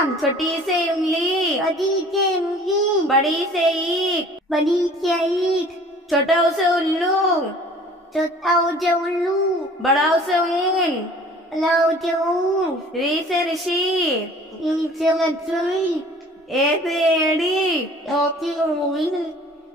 आम। छोटी से इमली, छोटी से इमली, बड़ी से ईख, बड़ी से ईख, छोटा उसे उल्लू, छोटा उसे उल्लू, बड़ा उसे ऊन, बड़ा उसे ऊन, री से ऋषि, री से मछली, ए से एड़ी, ऐसी उंगली,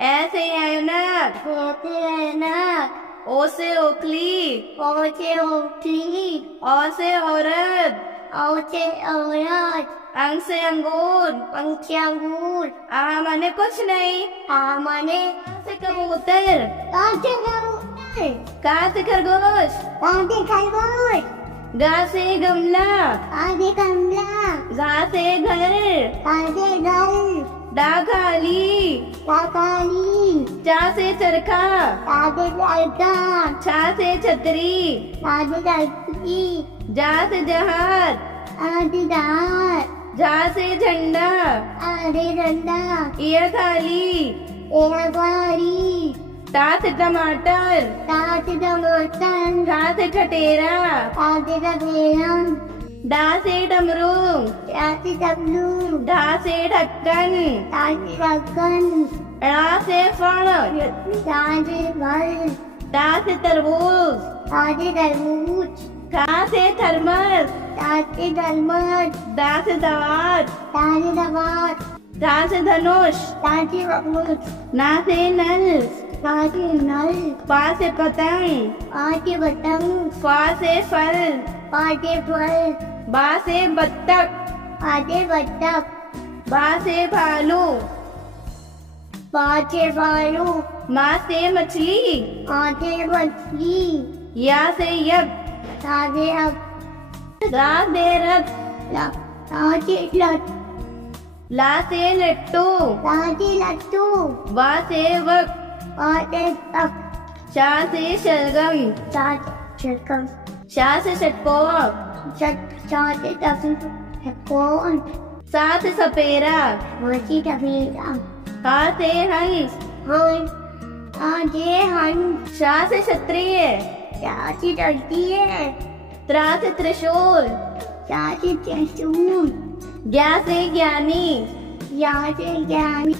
ए से ऐनक, ऐसे ऐनक, ओ से ओखली, ओ से ओखली, औ से औरत, औ से औरत, अंग से अंगूर, अंग से अंगूर, आ माने कुछ नहीं, आ माने का से कबूतर, का से कबूतर, का से खरगोश, का से खरगोश, गा से गमला, का से गमला, गा से घर, का से घर, डा खाली, का काली, चा से चरखा, का से लड़का, छा से छतरी, का से लड़की, जा से जहाज, आदि दार, झा से झंडा, आदि डंडा, ये थाली, एरा गाड़ी, टा से टमाटर, ता से टमाटर, ठा से ठटेरा, आदि डबेरा, डा से डमरू, ता से डबलू, ढा से ढक्कन, ता से ढक्कन, ड़ा से फण, ता से फल, टा से तरबूज, ता से तरबूज, था से थर्मस, ता से थर्मस, दा से दवात, ता से दवात, धा से धनुष, ता से धनुष, ना से नल, ता से नल, पा से पतंग, आ से पतंग, फा से फल, आ से फल, बा से बत्तख, आ से बत्तख, बा से भालू, बा से भालू, मा से मछली, आ से मछली, या से यज्ञ, ता से अब, रा से रथ, ता से लट, ला से लट्टू, ता से लट्टू, वा से वक, आ से तक, शा से शलगम, ता से शक्कर, शा से षटकोर, ता से टकन, सा से सपेरा, माची टबेरा, हा से हंस, हंस, आ से हंस, शा से क्षत्रिय, ता से क्षत्रिय, त्रा से त्रिशूल, ता से त्रिशूल, ज्ञा से ज्ञानी, या से ज्ञानी,